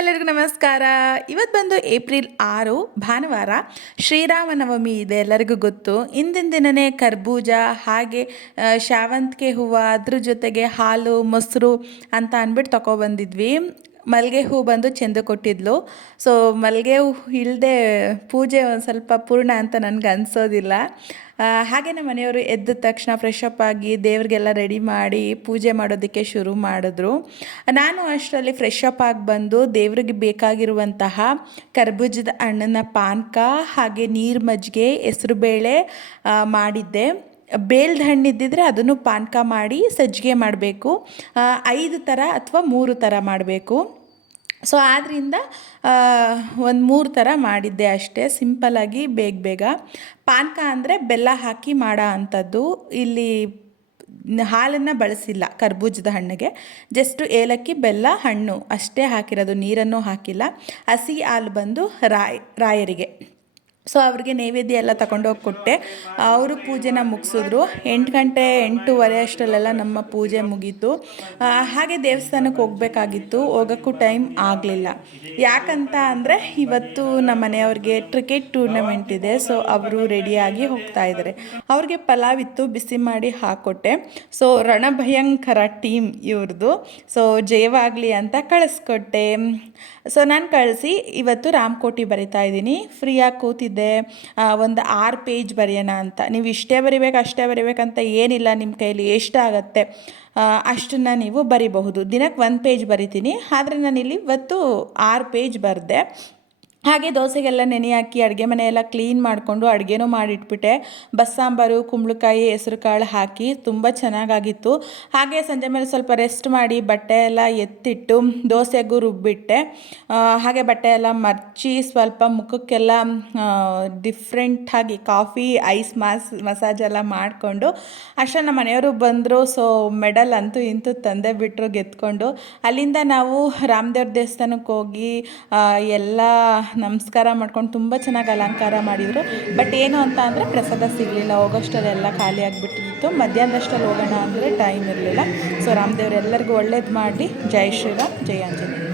ಎಲ್ಲರಿಗೂ ನಮಸ್ಕಾರ. ಇವತ್ತು ಬಂದು ಏಪ್ರಿಲ್ 6 ಭಾನುವಾರ, ಶ್ರೀರಾಮನವಮಿ ಇದೆ, ಎಲ್ಲರಿಗೂ ಗೊತ್ತು. ಇಂದಿನ ದಿನವೇ ಕರ್ಬೂಜ ಹಾಗೆ ಶಾವಂತಿಗೆ ಹೂವು, ಅದ್ರ ಜೊತೆಗೆ ಹಾಲು ಮೊಸರು ಅಂತ ಅಂದ್ಬಿಟ್ಟು ತಗೊಬಂದಿದ್ವಿ. ಮಲ್ಲಿಗೆ ಹೂ ಬಂದು ಚೆಂದು ಕೊಟ್ಟಿದ್ಲು. ಸೊ ಮಲ್ಲಿಗೆ ಹೂ ಇಲ್ಲದೆ ಪೂಜೆ ಒಂದು ಸ್ವಲ್ಪ ಪೂರ್ಣ ಅಂತ ನನಗೆ ಅನಿಸೋದಿಲ್ಲ. ಹಾಗೆ ನಮ್ಮ ಮನೆಯವರು ಎದ್ದ ತಕ್ಷಣ ಫ್ರೆಶ್ ಅಪ್ ಆಗಿ ದೇವ್ರಿಗೆಲ್ಲ ರೆಡಿ ಮಾಡಿ ಪೂಜೆ ಮಾಡೋದಕ್ಕೆ ಶುರು ಮಾಡಿದ್ರು. ನಾನು ಅಷ್ಟರಲ್ಲಿ ಫ್ರೆಶ್ ಅಪ್ ಆಗಿ ಬಂದು ದೇವ್ರಿಗೆ ಬೇಕಾಗಿರುವಂತಹ ಕರ್ಬೂಜದ ಹಣ್ಣನ್ನ ಪಾನಕ ಹಾಗೆ ನೀರು ಮಜ್ಜಿಗೆ ಹೆಸರುಬೇಳೆ ಮಾಡಿದ್ದೆ. ಬೇಲ್ದ ಹಣ್ಣು ಇದ್ದಿದ್ರೆ ಅದನ್ನು ಪಾನಕ ಮಾಡಿ ಸಜ್ಜಿಗೆ ಮಾಡಬೇಕು. 5 ಥರ ಅಥವಾ 3 ಥರ ಮಾಡಬೇಕು. ಸೊ ಆದ್ದರಿಂದ ಒಂದು 3 ಥರ ಮಾಡಿದ್ದೆ ಅಷ್ಟೇ, ಸಿಂಪಲ್ಲಾಗಿ ಬೇಗ ಪಾನಕ ಅಂದರೆ ಬೆಲ್ಲ ಹಾಕಿ ಮಾಡೋ ಅಂಥದ್ದು. ಇಲ್ಲಿ ಹಾಲನ್ನು ಬಳಸಿಲ್ಲ ಕರ್ಬೂಜದ ಹಣ್ಣಿಗೆ, ಜಸ್ಟು ಏಲಕ್ಕಿ ಬೆಲ್ಲ ಹಣ್ಣು ಅಷ್ಟೇ ಹಾಕಿರೋದು, ನೀರನ್ನು ಹಾಕಿಲ್ಲ. ಹಸಿ ಹಾಲು ಬಂದು ರಾಯರಿಗೆ. ಸೊ ಅವ್ರಿಗೆ ನೈವೇದ್ಯ ಎಲ್ಲ ತಗೊಂಡೋಗಿ ಕೊಟ್ಟೆ. ಅವರು ಪೂಜೆನ ಮುಗಿಸಿದ್ರು. 8 ಗಂಟೆ 8:15 ಅಷ್ಟರಲ್ಲೆಲ್ಲ ನಮ್ಮ ಪೂಜೆ ಮುಗೀತು. ಹಾಗೆ ದೇವಸ್ಥಾನಕ್ಕೆ ಹೋಗಬೇಕಾಗಿತ್ತು, ಹೋಗೋಕ್ಕೂ ಟೈಮ್ ಆಗಲಿಲ್ಲ. ಯಾಕಂತ ಅಂದರೆ ಇವತ್ತು ನಮ್ಮ ಮನೆಯವ್ರಿಗೆ ಕ್ರಿಕೆಟ್ ಟೂರ್ನಮೆಂಟ್ ಇದೆ. ಸೊ ಅವರು ರೆಡಿಯಾಗಿ ಹೋಗ್ತಾ ಇದ್ದಾರೆ. ಅವ್ರಿಗೆ ಪಲಾವ್ ಇತ್ತು, ಬಿಸಿ ಮಾಡಿ ಹಾಕ್ಕೊಟ್ಟೆ. ಸೊ ರಣಭಯಂಕರ ಟೀಮ್ ಇವ್ರದ್ದು. ಸೊ ಜಯವಾಗಲಿ ಅಂತ ಕಳಿಸ್ಕೊಟ್ಟೆ. ಸೊ ನಾನು ಕಳಿಸಿ ಇವತ್ತು ರಾಮಕೋಟಿ ಬರಿತಾ ಇದ್ದೀನಿ. ಫ್ರೀಯಾಗಿ ಕೂತಿದ್ದೆ, ಒಂದು 6 ಪೇಜ್ ಬರೆಯೋಣ ಅಂತ. ನೀವು ಇಷ್ಟೇ ಅಷ್ಟೇ ಬರಿಬೇಕಂತ ಏನಿಲ್ಲ, ನಿಮ್ಮ ಕೈಯಲ್ಲಿ ಎಷ್ಟಾಗತ್ತೆ ಅಷ್ಟನ್ನು ನೀವು ಬರಿಬಹುದು. ದಿನಕ್ಕೆ 1 ಪೇಜ್ ಬರಿತೀನಿ, ಆದರೆ ನಾನಿಲ್ಲಿ ಇವತ್ತು 6 ಪೇಜ್ ಬರೆದೆ. ಹಾಗೆ ದೋಸೆಗೆಲ್ಲ ನೆನೆ ಹಾಕಿ ಅಡುಗೆ ಮನೆಯೆಲ್ಲ ಕ್ಲೀನ್ ಮಾಡಿಕೊಂಡು ಅಡುಗೆನೂ ಮಾಡಿಟ್ಬಿಟ್ಟೆ. ಬಸ್ಸಾಂಬಾರು, ಕುಂಬಳಕಾಯಿ, ಹೆಸರು ಕಾಳು ಹಾಕಿ ತುಂಬ ಚೆನ್ನಾಗಾಗಿತ್ತು. ಹಾಗೆ ಸಂಜೆ ಮೇಲೆ ಸ್ವಲ್ಪ ರೆಸ್ಟ್ ಮಾಡಿ ಬಟ್ಟೆ ಎಲ್ಲ ಎತ್ತಿಟ್ಟು ದೋಸೆಗೂ ರುಬ್ಬಿಟ್ಟೆ. ಹಾಗೆ ಬಟ್ಟೆ ಎಲ್ಲ ಮರ್ಚಿ ಸ್ವಲ್ಪ ಮುಖಕ್ಕೆಲ್ಲ ಡಿಫ್ರೆಂಟಾಗಿ ಕಾಫಿ ಐಸ್ ಮಸಾಜ್ ಎಲ್ಲ ಮಾಡಿಕೊಂಡು ಅಷ್ಟೇ ನಮ್ಮ ಮನೆಯವರು ಬಂದರು. ಸೊ ಮೆಡಲ್ ಅಂತೂ ಇಂತೂ ತಂದೆ ಬಿಟ್ಟರು ಗೆದ್ಕೊಂಡು. ಅಲ್ಲಿಂದ ನಾವು ರಾಮದೇವ್ರ ದೇವಸ್ಥಾನಕ್ಕೆ ಹೋಗಿ ಎಲ್ಲ ನಮಸ್ಕಾರ ಮಾಡ್ಕೊಂಡು ತುಂಬ ಚೆನ್ನಾಗಿ ಅಲಂಕಾರ ಮಾಡಿದರು. ಬಟ್ ಏನು ಅಂತ ಅಂದರೆ ಪ್ರಸಾದ ಸಿಗಲಿಲ್ಲ, ಹೋಗೋಷ್ಟಲ್ಲೆಲ್ಲ ಖಾಲಿ ಆಗಿಬಿಟ್ಟಿತ್ತು. ಮಧ್ಯಾಹ್ನದಷ್ಟಲ್ಲಿ ಹೋಗೋಣ ಅಂದರೆ ಟೈಮ್ ಇರಲಿಲ್ಲ. ಸೊ ರಾಮದೇವ್ರು ಎಲ್ಲರಿಗೂ ಒಳ್ಳೇದು ಮಾಡಿ. ಜೈ ಶ್ರೀರಾಮ್, ಜೈ ಆಂಜನೇಯ.